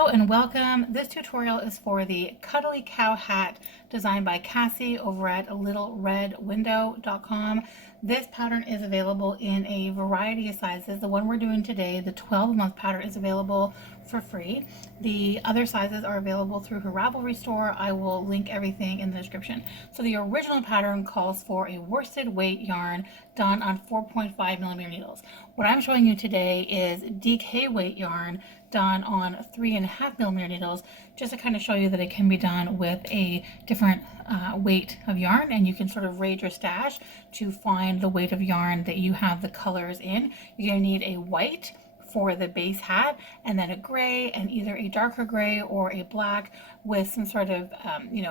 Hello and welcome. This tutorial is for the Cuddly Cow hat designed by Cassie over at littleredwindow.com. This pattern is available in a variety of sizes. The one we're doing today, the 12-month pattern, is available for free. The other sizes are available through her Ravelry store. I will link everything in the description. So the original pattern calls for a worsted weight yarn done on 4.5 millimeter needles. What I'm showing you today is DK weight yarn done on 3.5 millimeter needles, just to kind of show you that it can be done with a different weight of yarn, and you can sort of raid your stash to find the weight of yarn that you have the colors in. You're going to need a white for the base hat, and then a gray, and either a darker gray or a black with some sort of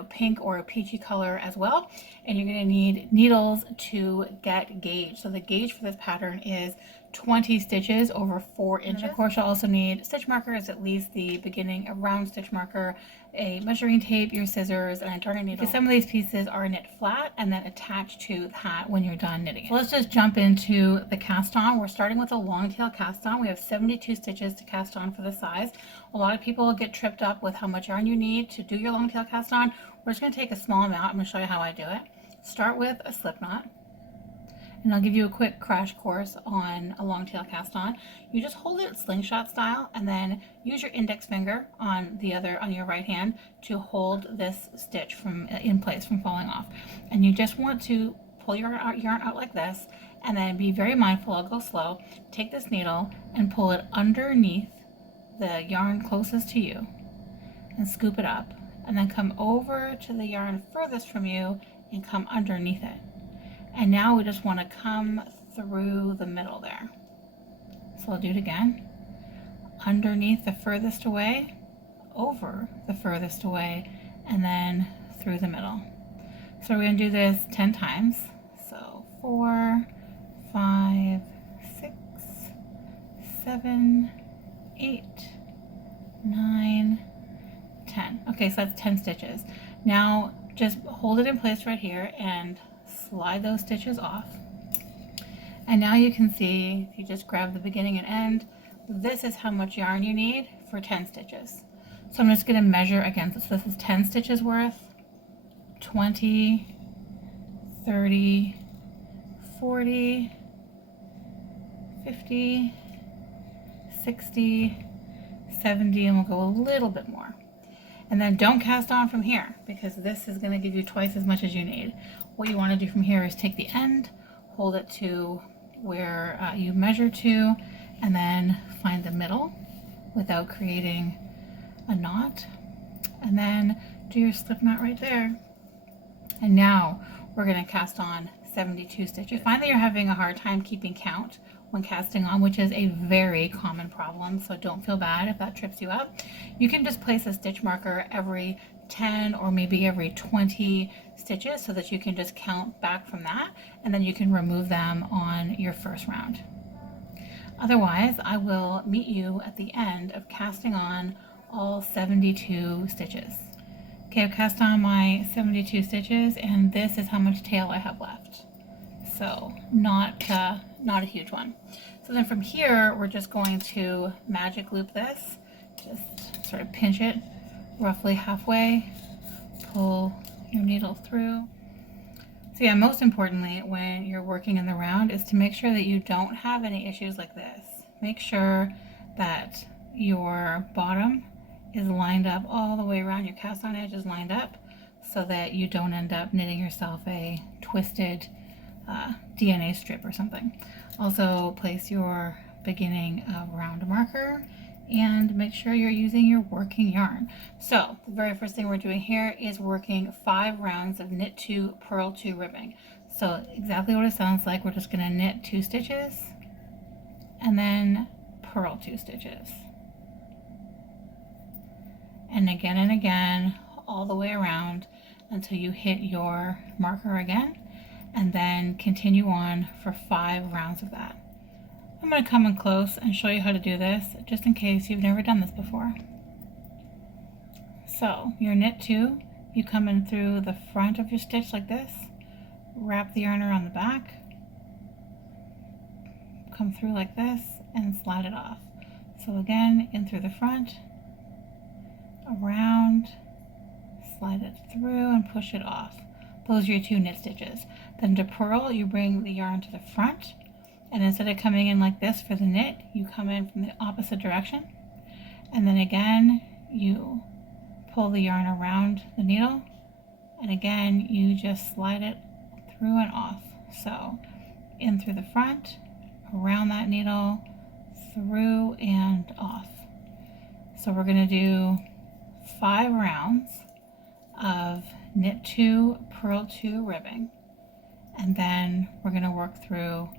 pink or a peachy color as well. And you're going to need needles to get gauge. So the gauge for this pattern is 20 stitches over 4 inches. And of course you'll also need stitch markers, at least the beginning of round stitch marker, a measuring tape, your scissors, and a darning needle. Because some of these pieces are knit flat and then attached to the hat when you're done knitting. So let's just jump into the cast on. We're starting with a long tail cast on. We have 72 stitches to cast on for the size. A lot of people get tripped up with how much yarn you need to do your long tail cast on. We're just going to take a small amount. I'm going to show you how I do it. Start with a slip knot. And I'll give you a quick crash course on a long tail cast on. You just hold it slingshot style and then use your index finger on your right hand to hold this stitch in place from falling off. And you just want to pull your yarn out like this, and then be very mindful. I'll go slow. Take this needle and pull it underneath the yarn closest to you and scoop it up, and then come over to the yarn furthest from you and come underneath it. And now we just want to come through the middle there. So I'll do it again. Underneath the furthest away, over the furthest away, and then through the middle. So we're going to do this 10 times. So 4, 5, 6, 7, 8, 9, 10. Okay, so that's 10 stitches. Now just hold it in place right here and slide those stitches off. And now you can see, if you just grab the beginning and end, this is how much yarn you need for 10 stitches. So I'm just going to measure against it. So this is 10 stitches worth, 20, 30, 40, 50, 60, 70, and we'll go a little bit more. And then don't cast on from here, because this is going to give you twice as much as you need. What you want to do from here is take the end, hold it to where you measure to, and then find the middle without creating a knot, and then do your slip knot right there. And now we're going to cast on 72 stitches. You find that you're having a hard time keeping count when casting on, which is a very common problem, so don't feel bad if that trips you up. You can just place a stitch marker every 10 or maybe every 20 stitches so that you can just count back from that, and then you can remove them on your first round. Otherwise, I will meet you at the end of casting on all 72 stitches. Okay, I've cast on my 72 stitches, and this is how much tail I have left. So not a huge one. So then from here, we're just going to magic loop this, just sort of pinch it roughly halfway, pull your needle through. So yeah, most importantly, when you're working in the round, is to make sure that you don't have any issues like this. Make sure that your bottom is lined up all the way around, your cast on edge is lined up, so that you don't end up knitting yourself a twisted DNA strip or something. Also place your beginning of round marker and make sure you're using your working yarn. So the very first thing we're doing here is working 5 rounds of knit 2, purl 2 ribbing. So exactly what it sounds like. We're just going to knit 2 stitches and then purl 2 stitches, and again all the way around until you hit your marker again, and then continue on for 5 rounds of that. I'm going to come in close and show you how to do this, just in case you've never done this before. So your knit 2, you come in through the front of your stitch like this, wrap the yarn around the back, come through like this, and slide it off. So again, in through the front, around, slide it through and push it off. Those are your 2 knit stitches. Then to purl, you bring the yarn to the front, and instead of coming in like this for the knit, you come in from the opposite direction, and then again you pull the yarn around the needle, and again you just slide it through and off. So in through the front, around that needle, through and off. So we're going to do 5 rounds of knit 2, purl 2 ribbing, and then we're going to work through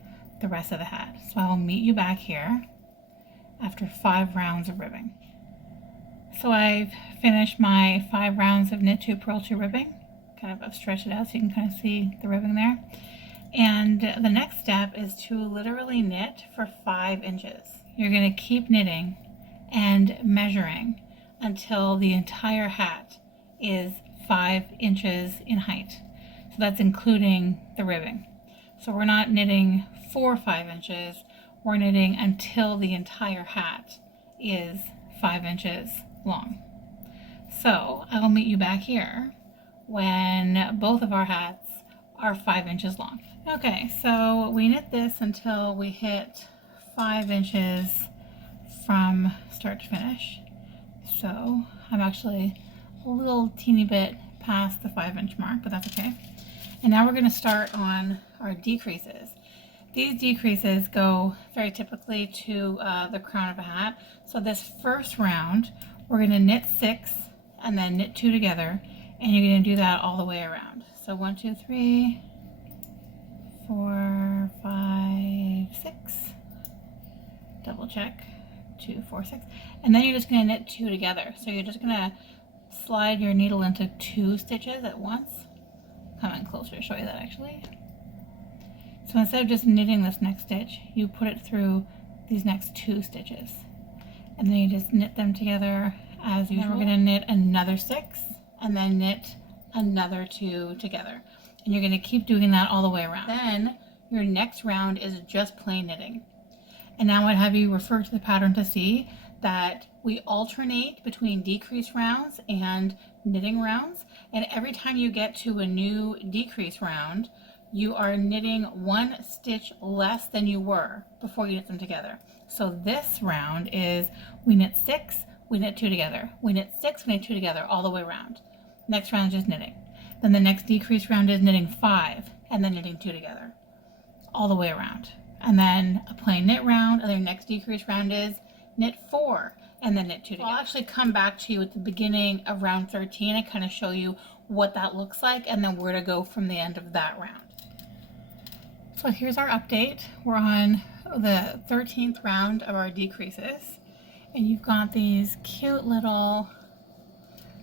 the rest of the hat. So I will meet you back here after 5 rounds of ribbing. So I've finished my 5 rounds of knit 2, purl 2 ribbing. I've stretched it out so you can kind of see the ribbing there. And the next step is to literally knit for 5 inches. You're going to keep knitting and measuring until the entire hat is 5 inches in height. So that's including the ribbing. So we're not knitting for 5 inches, we're knitting until the entire hat is 5 inches long. So I will meet you back here when both of our hats are 5 inches long. Okay, so we knit this until we hit 5 inches from start to finish. So I'm actually a little teeny bit past the 5-inch mark, but that's okay. And now we're going to start on our decreases. These decreases go very typically to the crown of a hat. So this first round, we're going to knit 6 and then knit 2 together, and you're going to do that all the way around. So 1, 2, 3, 4, 5, 6, double check, 2, 4, 6, and then you're just going to knit 2 together. So you're just going to slide your needle into 2 stitches at once. Come in closer to show you that actually. So instead of just knitting this next stitch, you put it through these next 2 stitches, and then you just knit them together as usual. We're going to knit another 6 and then knit another 2 together, and you're going to keep doing that all the way around. Then your next round is just plain knitting. And now I'd have you refer to the pattern to see that we alternate between decrease rounds and knitting rounds, and every time you get to a new decrease round, you are knitting 1 stitch less than you were before you knit them together. So this round is we knit 6, we knit 2 together, we knit 6, we knit 2 together, all the way around. Next round is just knitting. Then the next decrease round is knitting 5 and then knitting 2 together, all the way around. And then a plain knit round, and the next decrease round is knit 4 and then knit 2 together. I'll actually come back to you at the beginning of round 13 and kind of show you what that looks like and then where to go from the end of that round. So here's our update. We're on the 13th round of our decreases, and you've got these cute little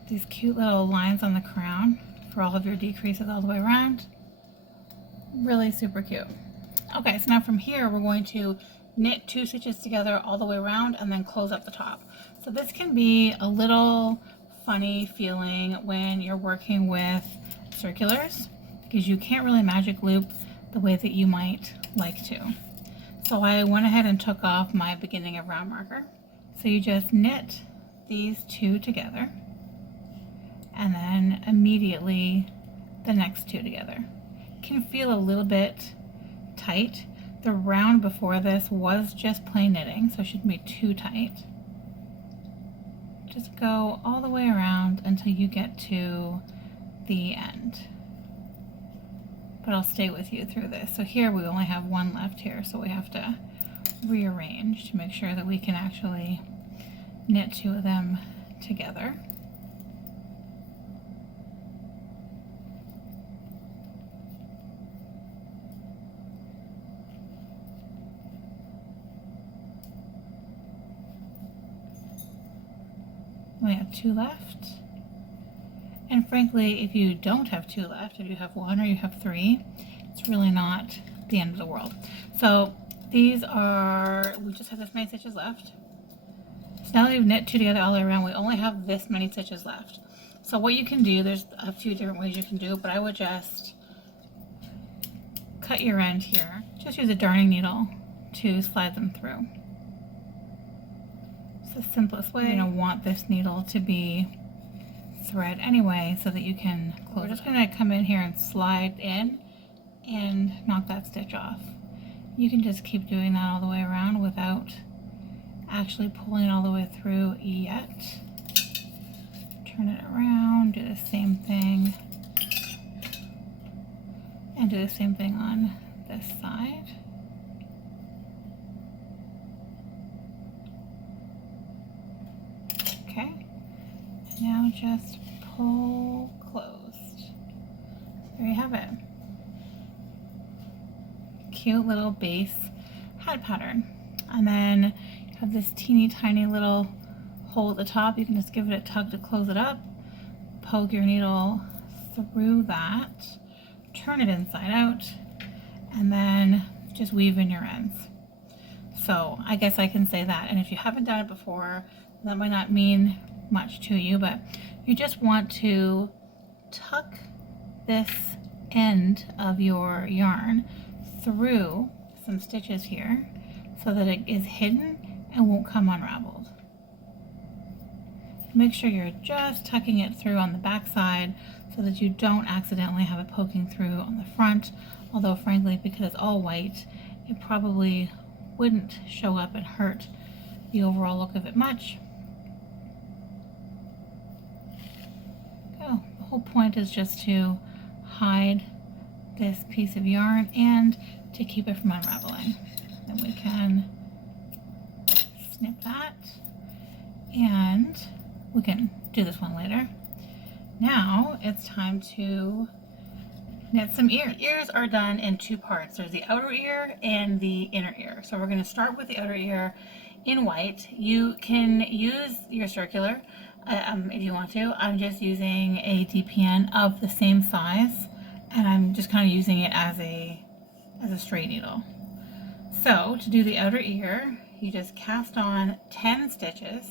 lines on the crown for all of your decreases all the way around. Really super cute. Okay, so now from here we're going to knit 2 stitches together all the way around and then close up the top. So this can be a little funny feeling when you're working with circulars, because you can't really magic loop the way that you might like to. So I went ahead and took off my beginning of round marker. So you just knit these 2 together and then immediately the next 2 together. It can feel a little bit tight. The round before this was just plain knitting, so it shouldn't be too tight. Just go all the way around until you get to the end. But I'll stay with you through this. So here we only have 1 left here, so we have to rearrange to make sure that we can actually knit 2 of them together. We have 2 left. And frankly, if you don't have 2 left, if you have 1 or you have 3, it's really not the end of the world. So these are, we just have this many stitches left. So now that we've knit 2 together all the way around, we only have this many stitches left. So what you can do, there's a few different ways you can do it, but I would just cut your end here. Just use a darning needle to slide them through. It's the simplest way. You're going to want this needle to be thread anyway so that you can close. We're just going to come in here and slide in and knock that stitch off. You can just keep doing that all the way around without actually pulling it all the way through yet. Turn it around, do the same thing, and do the same thing on this side. Okay, now just pull closed. There you have it. Cute little base hat pattern. And then you have this teeny tiny little hole at the top. You can just give it a tug to close it up, poke your needle through that, turn it inside out, and then just weave in your ends. So I guess I can say that. And if you haven't done it before, that might not mean much to you, but you just want to tuck this end of your yarn through some stitches here so that it is hidden and won't come unraveled. Make sure you're just tucking it through on the back side so that you don't accidentally have it poking through on the front, although frankly, because it's all white, it probably wouldn't show up and hurt the overall look of it much. The whole point is just to hide this piece of yarn and to keep it from unraveling. Then we can snip that, and we can do this one later. Now it's time to knit some ears. Ears are done in two parts. There's the outer ear and the inner ear. So we're going to start with the outer ear in white. You can use your circular if you want to. I'm just using a DPN of the same size, and I'm just kind of using it as a straight needle. So to do the outer ear, you just cast on 10 stitches.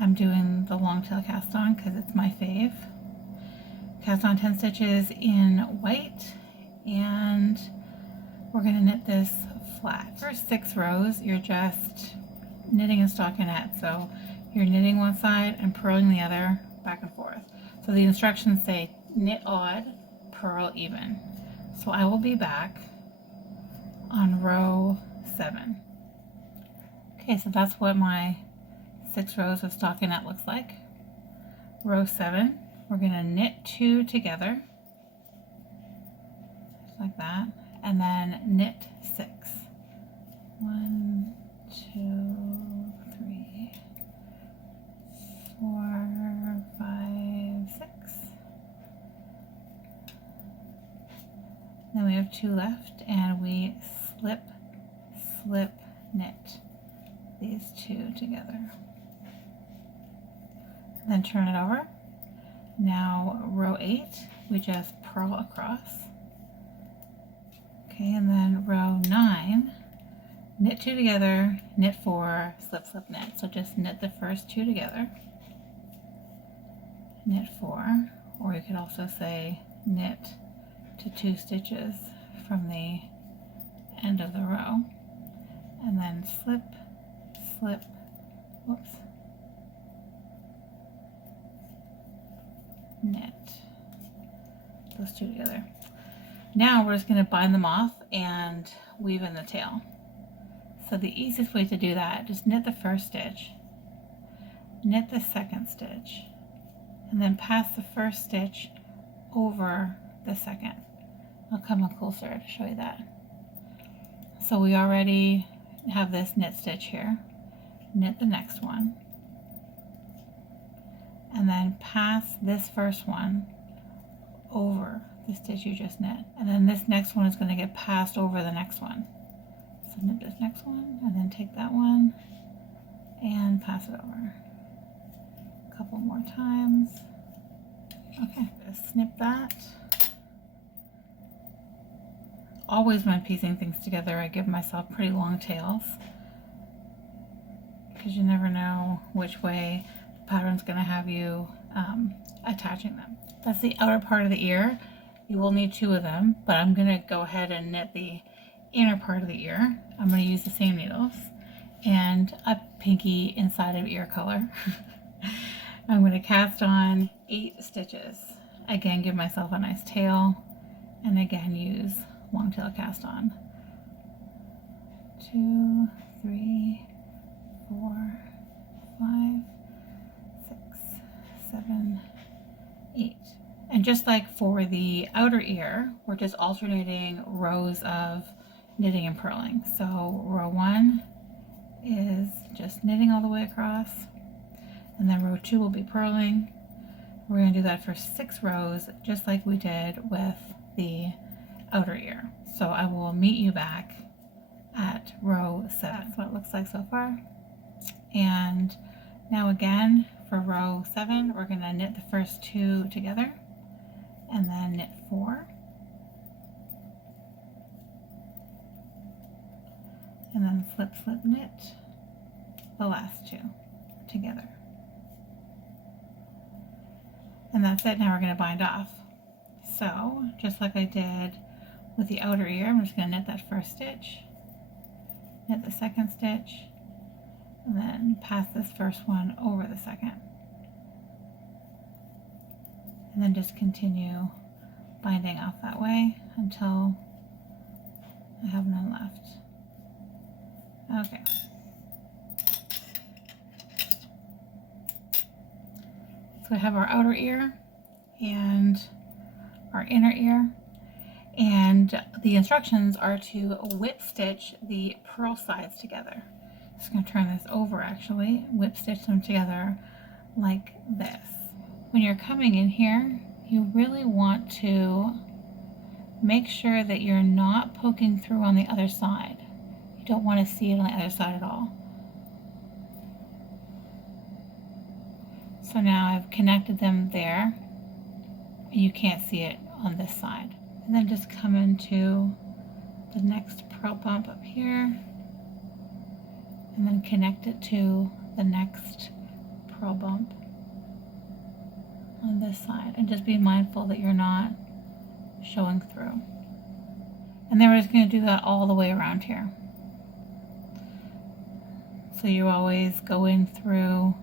I'm doing the long tail cast on because it's my fave. Cast on 10 stitches in white, and we're going to knit this flat. First 6 rows, you're just knitting a stockinette. So you're knitting one side and purling the other back and forth. So the instructions say knit odd, purl even. So I will be back on row 7. Okay, so that's what my 6 rows of stockinette looks like. Row 7, we're going to knit 2 together, just like that, and then knit 6. 1, 2, 3, 4, 5, 6. Then we have 2 left, and we slip, slip, knit these 2 together. Then turn it over. Now row 8, we just purl across. Okay, and then row 9, knit 2 together, knit 4, slip, slip, knit. So just knit the first 2 together, knit 4, or you could also say knit to 2 stitches from the end of the row, and then slip, slip, whoops, knit those 2 together. Now we're just going to bind them off and weave in the tail. So the easiest way to do that, just knit the first stitch, knit the second stitch, and then pass the first stitch over the second. I'll come up closer to show you that. So we already have this knit stitch here. Knit the next one, and then pass this first one over the stitch you just knit, and then this next one is going to get passed over the next one. So knit this next one, and then take that one and pass it over a couple more times. Okay, just snip that. Always when I'm piecing things together, I give myself pretty long tails, because you never know which way the pattern's going to have you attaching them. That's the outer part of the ear. You will need 2 of them, but I'm going to go ahead and knit the inner part of the ear. I'm going to use the same needles and a pinky inside of ear color. I'm going to cast on 8 stitches. Again, give myself a nice tail, and again use long tail cast on. 2, 3, 4, 5, 6, 7, 8. And just like for the outer ear, we're just alternating rows of knitting and purling. So row 1 is just knitting all the way across, and then row 2 will be purling. We're going to do that for 6 rows, just like we did with the outer ear. So I will meet you back at row 7. That's what it looks like so far. And now again for row 7, we're going to knit the first 2 together and then knit 4. And then slip, slip, knit the last 2 together. And that's it. Now we're going to bind off. So just like I did with the outer ear, I'm just going to knit that first stitch, knit the second stitch, and then pass this first one over the second. And then just continue binding off that way until I have none left. Okay. So we have our outer ear and our inner ear, and the instructions are to whip stitch the purl sides together. Just going to turn this over actually, whip stitch them together like this. When you're coming in here, you really want to make sure that you're not poking through on the other side. You don't want to see it on the other side at all. So now I've connected them there. You can't see it on this side. And then just come into the next purl bump up here, and then connect it to the next purl bump on this side. And just be mindful that you're not showing through. And then we're just going to do that all the way around here. So you always go in through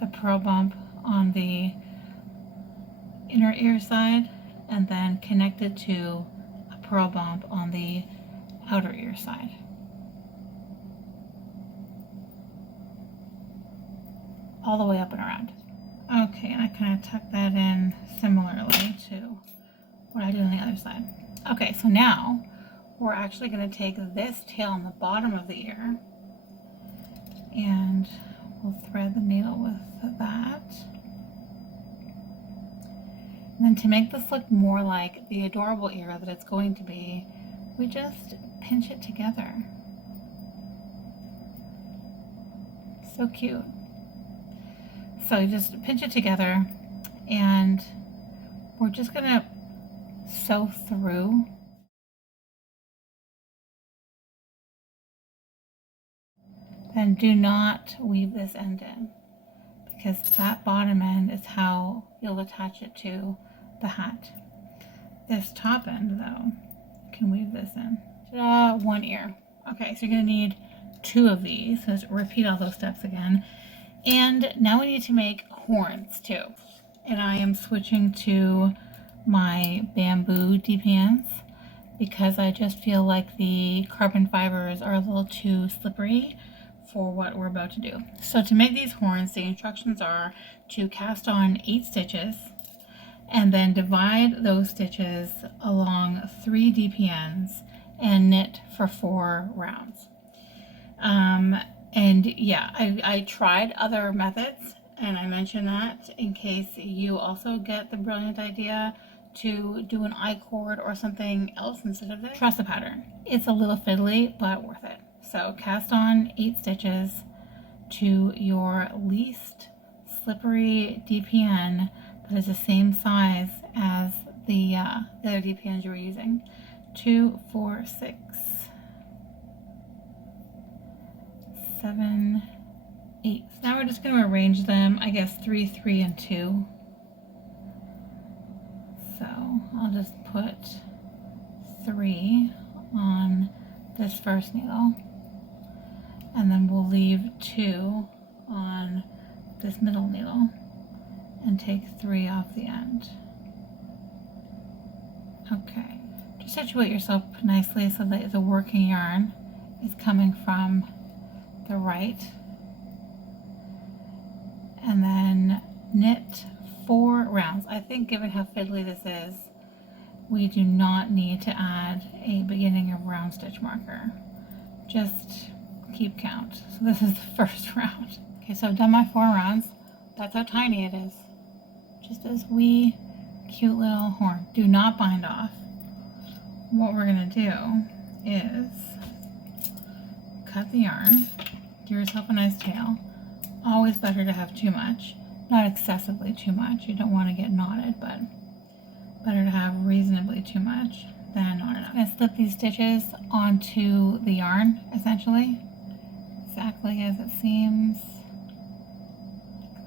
the purl bump on the inner ear side and then connect it to a purl bump on the outer ear side. All the way up and around. Okay, and I kind of tuck that in similarly to what I do on the other side. Okay, so now we're actually going to take this tail on the bottom of the ear and we'll thread the needle with that. And then to make this look more like the adorable ear that it's going to be, we just pinch it together. So cute. So you just pinch it together and we're just going to sew through. Then do not weave this end in, because that bottom end is how you'll attach it to the hat. This top end though, you can weave this in. One ear. Okay, so you're going to need 2 of these. So let's repeat all those steps again. And now we need to make horns too. And I am switching to my bamboo DPNs because I just feel like the carbon fibers are a little too slippery for what we're about to do. So to make these horns, the instructions are to cast on 8 stitches and then divide those stitches along 3 DPNs and knit for 4 rounds. And yeah, I tried other methods and I mentioned that in case you also get the brilliant idea to do an I-cord or something else instead of this. Trust the pattern. It's a little fiddly, but worth it. So cast on 8 stitches to your least slippery DPN that is the same size as the other DPNs you were using. 2, 4, 6, 7, 8. Now we're just going to arrange them, I guess 3, 3, and 2. So I'll just put 3 on this first needle, and then we'll leave 2 on this middle needle and take 3 off the end. Okay, just situate yourself nicely so that the working yarn is coming from the right, and then knit 4 rounds. I think given how fiddly this is, we do not need to add a beginning of round stitch marker. Just keep count. So this is the first round. Okay, so I've done my 4 rounds. That's how tiny it is. Just this wee cute little horn. Do not bind off. What we're gonna do is cut the yarn, give yourself a nice tail. Always better to have too much, not excessively too much. You don't want to get knotted, but better to have reasonably too much than not enough. I'm gonna slip these stitches onto the yarn, essentially, exactly as it seems,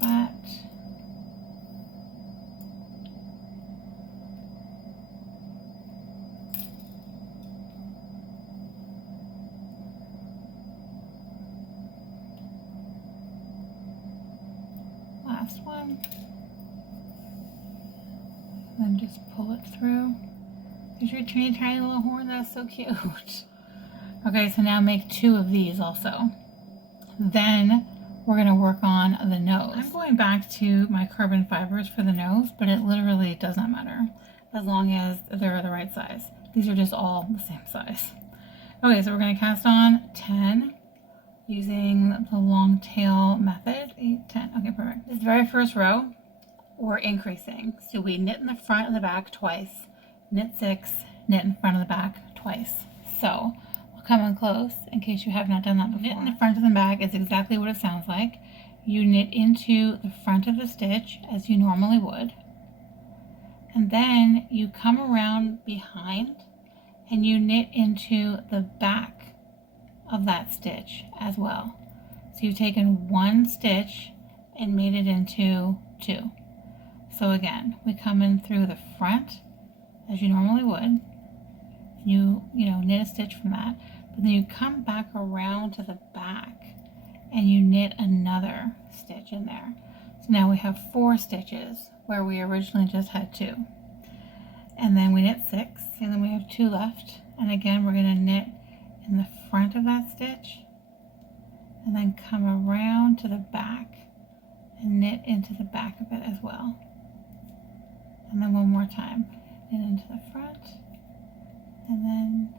like that. Last one, and then just pull it through. There's your tiny little horn. That's so cute. Okay, so now make 2 of these also. Then we're going to work on the nose. I'm going back to my carbon fibers for the nose, but it literally does not matter as long as they're the right size. These are just all the same size. Okay, so we're going to cast on 10 using the long tail method. 8, 10. Okay, perfect. This very first row, we're increasing. So we knit in the front and the back twice, knit 6, knit in front of the back twice. So I'll come in close in case you have not done that before. Knit in the front and the back is exactly what it sounds like. You knit into the front of the stitch as you normally would, and then you come around behind and you knit into the back of that stitch as well. So you've taken 1 stitch and made it into 2. So again, we come in through the front as you normally would. You knit a stitch from that, but then you come back around to the back and you knit another stitch in there. So now we have 4 stitches where we originally just had 2. And then we knit 6, and then we have 2 left. And again, we're going to knit in the front of that stitch and then come around to the back and knit into the back of it as well. And then one more time, knit into the front and then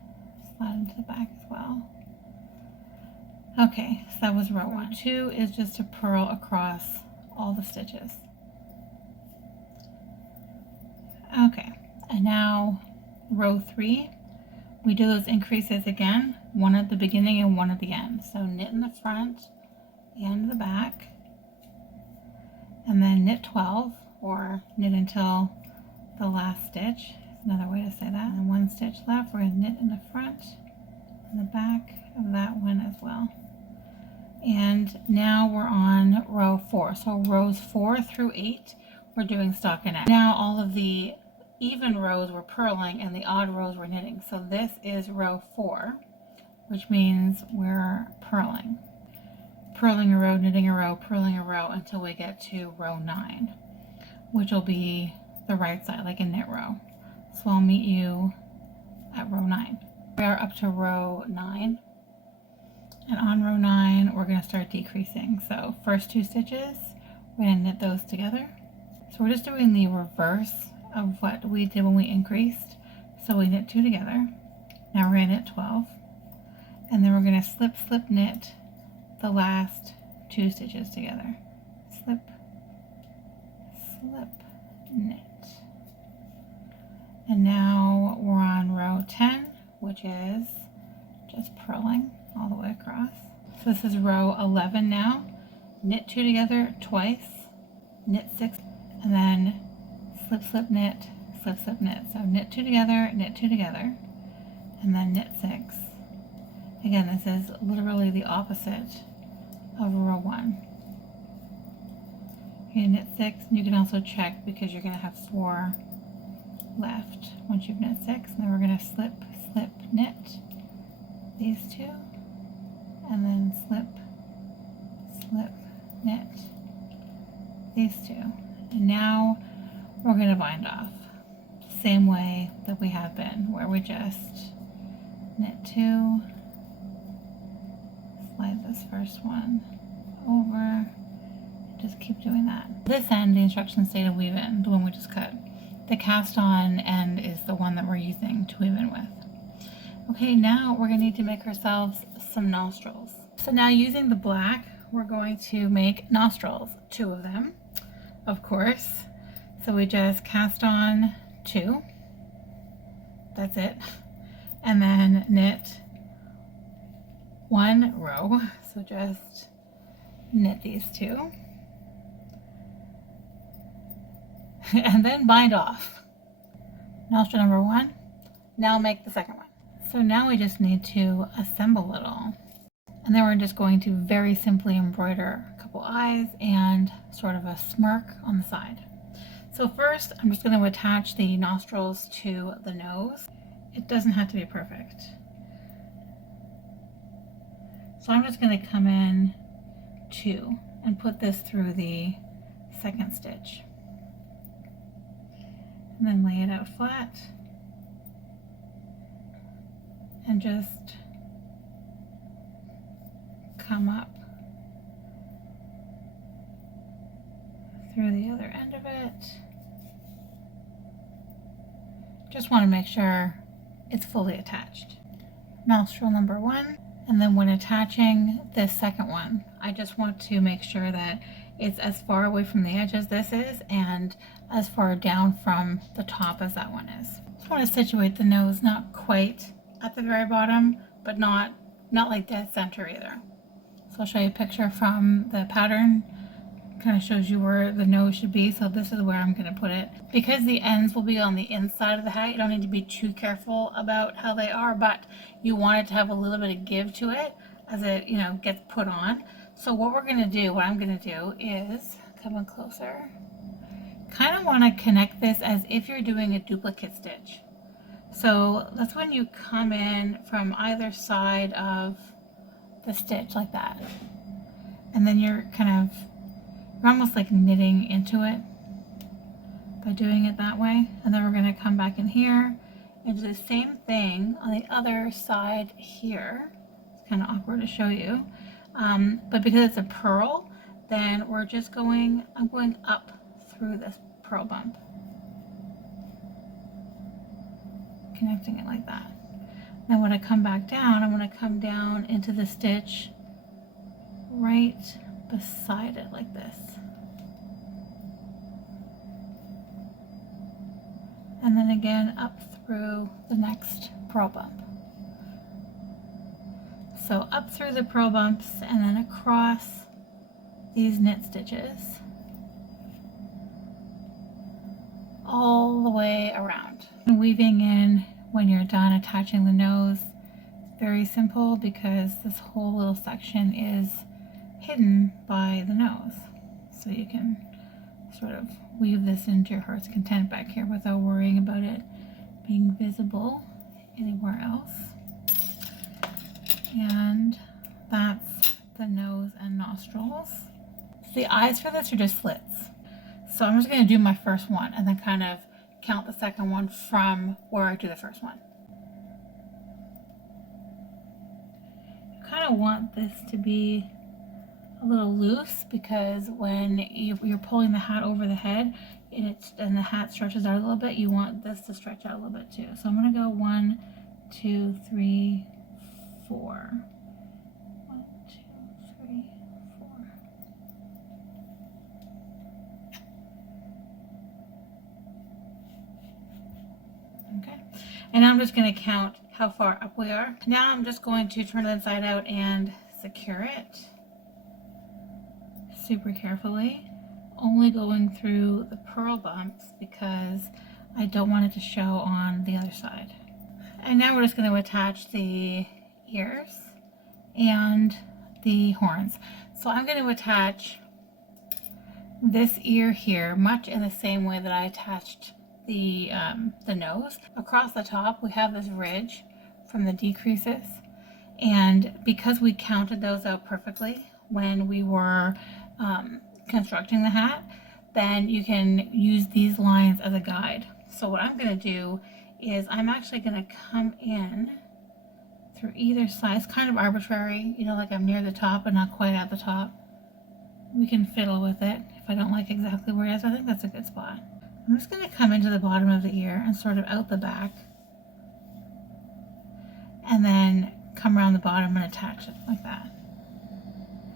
slide into the back as well. Okay, so that was row 1. 2 is just to purl across all the stitches. Okay, and now row 3. We do those increases again, 1 at the beginning and 1 at the end. So knit in the front and the back, and then knit 12, or knit until the last stitch. Another way to say that. And 1 stitch left. We're going to knit in the front and the back of that one as well. And now we're on row 4. So rows 4 through 8, we're doing stockinette. Now all of the even rows we're purling and the odd rows we're knitting. So this is row 4, which means we're purling. Purling a row, knitting a row, purling a row until we get to row 9, which will be the right side, like a knit row. So I'll meet you at row 9. We are up to row 9. And on row 9, we're going to start decreasing. So first 2 stitches, we're going to knit those together. So we're just doing the reverse of what we did when we increased. So we knit 2 together. Now we're going to knit 12. And then we're going to slip, slip, knit the last 2 stitches together. Slip, slip, knit. And now we're on row 10, which is just purling all the way across. So this is row 11 now. Knit 2 together twice, knit 6, and then slip, slip, knit, slip, slip, knit. So knit 2 together, knit 2 together, and then knit 6. Again, this is literally the opposite of row 1. You're going to knit 6, and you can also check because you're going to have 4 left once you've knit 6. And then we're going to slip, slip, knit these 2, and then slip, slip, knit these two. And now we're going to bind off. Same way that we have been, where we just knit 2, slide this first one over, just keep doing that. This end, the instructions say to weave in, the one we just cut. The cast on end is the one that we're using to weave in with. Okay, now we're going to need to make ourselves some nostrils. So now using the black, we're going to make nostrils, 2 of them, of course. So we just cast on 2, that's it, and then knit 1 row. So just knit these 2 and then bind off. Nostril number 1. Now make the second one. So now we just need to assemble it all, and then we're just going to very simply embroider a couple eyes and sort of a smirk on the side. So first, I'm just going to attach the nostrils to the nose. It doesn't have to be perfect. So I'm just going to come in 2 and put this through the second stitch. And then lay it out flat. And just come up through the other end of it. Just want to make sure it's fully attached. Nostril number 1, and then when attaching this second one, I just want to make sure that it's as far away from the edge as this is and as far down from the top as that one is. Just want to situate the nose not quite at the very bottom, but not like dead center either. So I'll show you a picture from the pattern. Kind of shows you where the nose should be. So this is where I'm going to put it. Because the ends will be on the inside of the hat, you don't need to be too careful about how they are, but you want it to have a little bit of give to it as it, you know, gets put on. So what we're going to do, what I'm going to do is come in closer. Kind of want to connect this as if you're doing a duplicate stitch. So that's when you come in from either side of the stitch like that. And then you're almost like knitting into it by doing it that way. And then we're going to come back in here and do the same thing on the other side here. It's kind of awkward to show you. But because it's a purl, then we're just I'm going up through this purl bump. Connecting it like that. Now when I come back down, I'm going to come down into the stitch right beside it like this. And then again up through the next purl bump. So up through the purl bumps and then across these knit stitches all the way around. And weaving in when you're done attaching the nose, very simple because this whole little section is hidden by the nose. So you can sort of weave this into your heart's content back here without worrying about it being visible anywhere else. And that's the nose and nostrils. So the eyes for this are just slits. So I'm just going to do my first one and then kind of count the second one from where I do the first one. You kind of want this to be a little loose because when you're pulling the hat over the head and the hat stretches out a little bit, you want this to stretch out a little bit too. So I'm going to go 1, 2, 3, 4. 1, 2, 3, 4. Okay, and now I'm just going to count how far up we are. Now I'm just going to turn it inside out and secure it super carefully, only going through the purl bumps because I don't want it to show on the other side. And now we're just going to attach the ears and the horns. So I'm going to attach this ear here much in the same way that I attached the nose. Across the top we have this ridge from the decreases, and because we counted those out perfectly when we were constructing the hat, then you can use these lines as a guide. So what I'm going to do is I'm actually going to come in through either side. It's kind of arbitrary, you know, like I'm near the top but not quite at the top. We can fiddle with it if I don't like exactly where it is. I think that's a good spot. I'm just going to come into the bottom of the ear and sort of out the back, and then come around the bottom and attach it like that.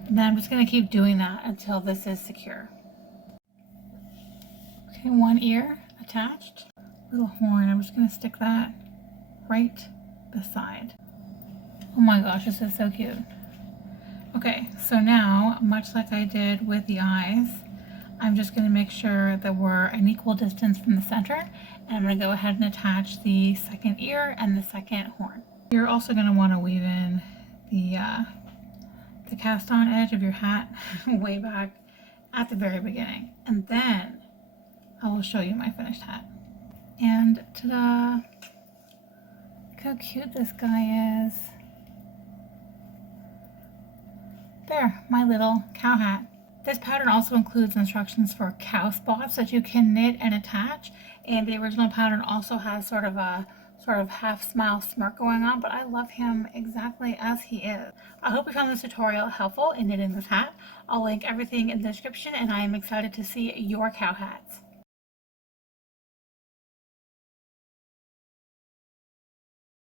And then I'm just going to keep doing that until this is secure. Okay, one ear attached. Little horn, I'm just going to stick that right beside. Oh my gosh, this is so cute. Okay, so now, much like I did with the eyes, I'm just going to make sure that we're an equal distance from the center, and I'm going to go ahead and attach the second ear and the second horn. You're also going to want to weave in the cast on edge of your hat way back at the very beginning, and then I will show you my finished hat. And ta-da! Look how cute this guy is. There, my little cow hat. This pattern also includes instructions for cow spots that you can knit and attach, and the original pattern also has sort of half smile smirk going on, but I love him exactly as he is. I hope you found this tutorial helpful in knitting this hat. I'll link everything in the description, and I am excited to see your cow hats.